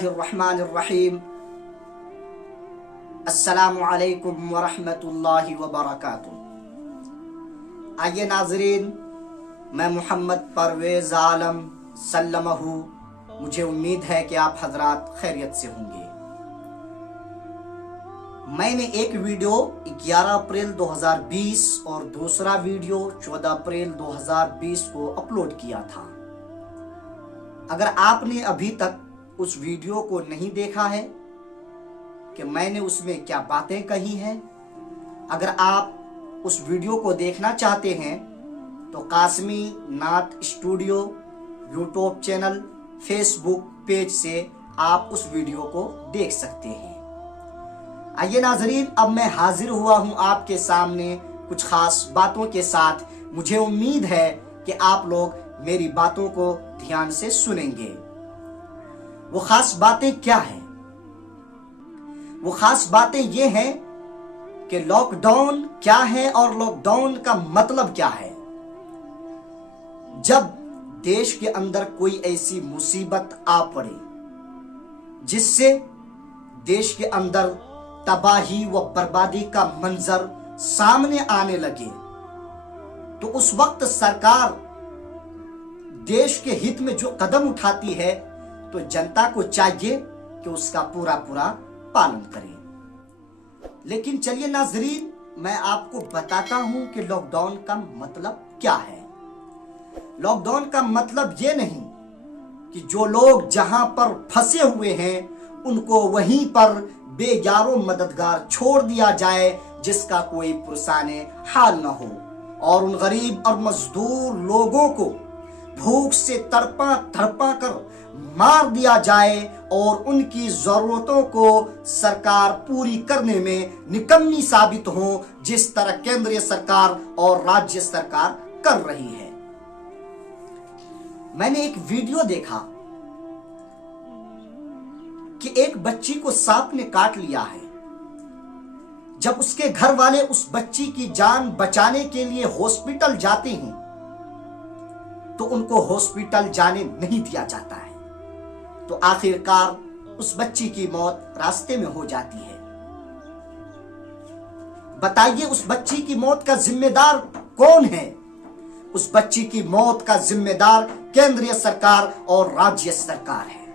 बिस्मिल्लाहिर्रहमानिर्रहीम। अस्सलामु अलैकुम वरहमतुल्लाहि वबरकातुहू। आइए नाज़रीन, मैं मोहम्मद परवेज़ आलम सल्लमहु, मुझे उम्मीद है कि आप हजरात खैरियत से होंगे। मैंने एक वीडियो 11 अप्रैल 2020 और दूसरा वीडियो 14 अप्रैल 2020 को अपलोड किया था। अगर आपने अभी तक उस वीडियो को नहीं देखा है कि मैंने उसमें क्या बातें कही हैं, अगर आप उस वीडियो को देखना चाहते हैं तो कासमी नात studio YouTube channel, Facebook page से आप उस वीडियो को देख सकते हैं। आइए नाजरीन, अब मैं हाजिर हुआ हूं आपके सामने कुछ खास बातों के साथ। मुझे उम्मीद है कि आप लोग मेरी बातों को ध्यान से सुनेंगे। वो खास बातें क्या हैं? वो खास बातें ये हैं कि लॉकडाउन क्या है और लॉकडाउन का मतलब क्या है। जब देश के अंदर कोई ऐसी मुसीबत आ पड़े जिससे देश के अंदर तबाही व बर्बादी का मंजर सामने आने लगे, तो उस वक्त सरकार देश के हित में जो कदम उठाती है तो जनता को चाहिए कि उसका पूरा पालन करें। लेकिन चलिए नाजरीन, मैं आपको बताता हूं कि लॉकडाउन का मतलब क्या है। लॉकडाउन का मतलब ये नहीं कि जो लोग जहां पर फंसे हुए हैं उनको वहीं पर बेयारो मददगार छोड़ दिया जाए जिसका कोई पुरसाने हाल न हो, और उन गरीब और मजदूर लोगों को भूख से तड़पा तड़पा कर मार दिया जाए और उनकी जरूरतों को सरकार पूरी करने में निकम्मी साबित हो, जिस तरह केंद्रीय सरकार और राज्य सरकार कर रही है। मैंने एक वीडियो देखा कि एक बच्ची को सांप ने काट लिया है। जब उसके घर वाले उस बच्ची की जान बचाने के लिए हॉस्पिटल जाते हैं तो उनको हॉस्पिटल जाने नहीं दिया जाता है, तो आखिरकार उस बच्ची की मौत रास्ते में हो जाती है। बताइए, उस बच्ची की मौत का जिम्मेदार कौन है? उस बच्ची की मौत का जिम्मेदार केंद्रीय सरकार और राज्य सरकार है।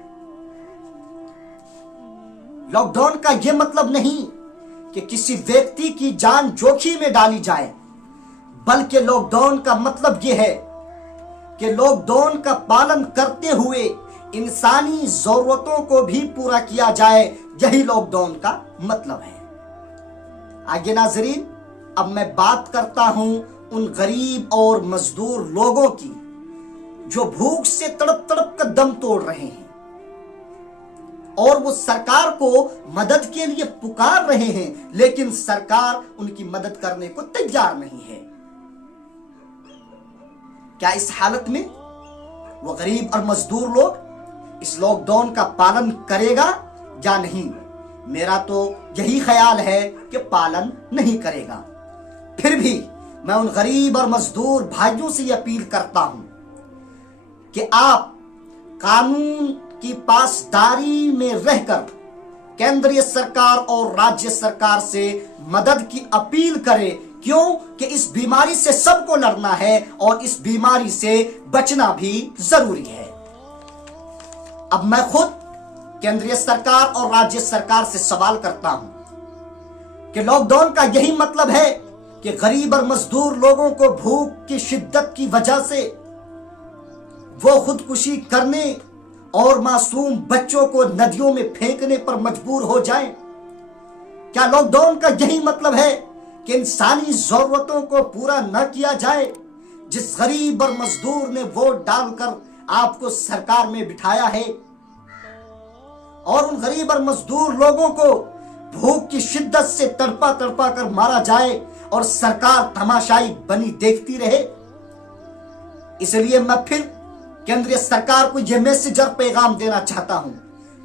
लॉकडाउन का यह मतलब नहीं कि किसी व्यक्ति की जान जोखिम में डाली जाए, बल्कि लॉकडाउन का मतलब यह है कि लॉकडाउन का पालन करते हुए इंसानी जरूरतों को भी पूरा किया जाए। यही लॉकडाउन का मतलब है। आगे नाजरीन, अब मैं बात करता हूं उन गरीब और मजदूर लोगों की जो भूख से तड़प तड़प कर दम तोड़ रहे हैं और वो सरकार को मदद के लिए पुकार रहे हैं, लेकिन सरकार उनकी मदद करने को तैयार नहीं है। क्या इस हालत में वो गरीब और मजदूर लोग इस लॉकडाउन का पालन करेगा या नहीं? मेरा तो यही ख्याल है कि पालन नहीं करेगा। फिर भी मैं उन गरीब और मजदूर भाइयों से यह अपील करता हूं कि आप कानून की पासदारी में रहकर केंद्रीय सरकार और राज्य सरकार से मदद की अपील करें। क्यों? कि इस बीमारी से सबको लड़ना है और इस बीमारी से बचना भी जरूरी है। अब मैं खुद केंद्रीय सरकार और राज्य सरकार से सवाल करता हूं कि लॉकडाउन का यही मतलब है कि गरीब और मजदूर लोगों को भूख की शिद्दत की वजह से वो खुदकुशी करने और मासूम बच्चों को नदियों में फेंकने पर मजबूर हो जाएं? क्या लॉकडाउन का यही मतलब है कि इंसानी जरूरतों को पूरा न किया जाए? जिस गरीब और मजदूर ने वोट डालकर आपको सरकार में बिठाया है और उन गरीब और मजदूर लोगों को भूख की शिद्दत से तड़पा तड़पा कर मारा जाए और सरकार तमाशाई बनी देखती रहे। इसलिए मैं फिर केंद्रीय सरकार को यह मैसेज और पैगाम देना चाहता हूं